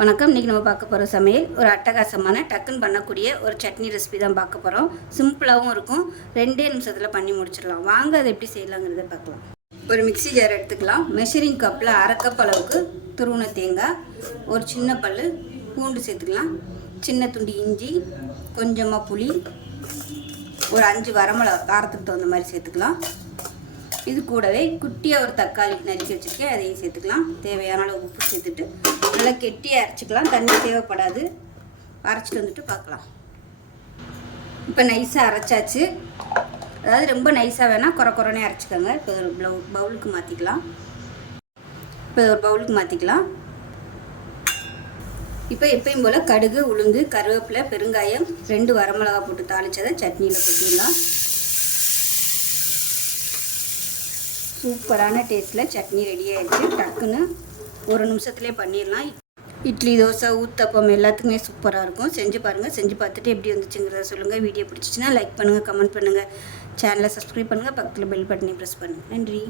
வணக்கம். இன்றைக்கி நம்ம பார்க்க போகிற சமையல் ஒரு அட்டகாசமான டக்குன்னு பண்ணக்கூடிய ஒரு சட்னி ரெசிபி தான் பார்க்க போகிறோம். சிம்பிளாகவும் இருக்கும், 2 நிமிஷத்தில் பண்ணி முடிச்சிடலாம். வாங்க அதை எப்படி செய்யலாங்கிறத பார்க்கலாம். ஒரு மிக்ஸி ஜார் எடுத்துக்கலாம். மெஷரிங் கப்பில் 1/2 கப் அளவுக்கு துருவின தேங்காய், ஒரு சின்ன பல் பூண்டு சேர்த்துக்கலாம், சின்ன துண்டு இஞ்சி, கொஞ்சமாக புளி, ஒரு 5 வரமிளகா காரத்துக்கு தகுந்த மாதிரி சேர்த்துக்கலாம். இது கூடவே குட்டியாக ஒரு தக்காளி நறுக்கி வச்சுருக்கேன், அதையும் சேர்த்துக்கலாம். தேவையான அளவு உப்பு சேர்த்துட்டு நல்லா கெட்டியாக அரைச்சிக்கலாம். தண்ணி தேவைப்படாது. அரைச்சிட்டு வந்துட்டு பார்க்கலாம். இப்போ நைஸாக அரைச்சாச்சு. அதாவது ரொம்ப நைஸாக வேணால் குறைனே அரைச்சிக்கோங்க. இப்போ ஒரு பவுலுக்கு மாற்றிக்கலாம். இப்போ எப்பயும் போல் கடுகு, உளுந்து, கருவேப்பிலை, பெருங்காயம், 2 வரமிளகா போட்டு தாளித்ததை சட்னியில் கொட்டிடலாம். சூப்பரான டேஸ்ட்டில் சட்னி ரெடி ஆகிடுச்சு. டக்குன்னு 1 நிமிஷத்துலேயே பண்ணிடலாம். இட்லி, தோசை, ஊத்தப்பம் எல்லாத்துக்குமே சூப்பராக இருக்கும். செஞ்சு பாருங்கள். செஞ்சு பார்த்துட்டு எப்படி வந்துச்சுங்கிறத சொல்லுங்கள். வீடியோ பிடிச்சிச்சின்னா லைக் பண்ணுங்கள், கமெண்ட் பண்ணுங்கள், சேனலை சப்ஸ்கிரைப் பண்ணுங்கள், பக்கத்தில் பெல் பட்டனை ப்ரெஸ் பண்ணுங்கள். நன்றி.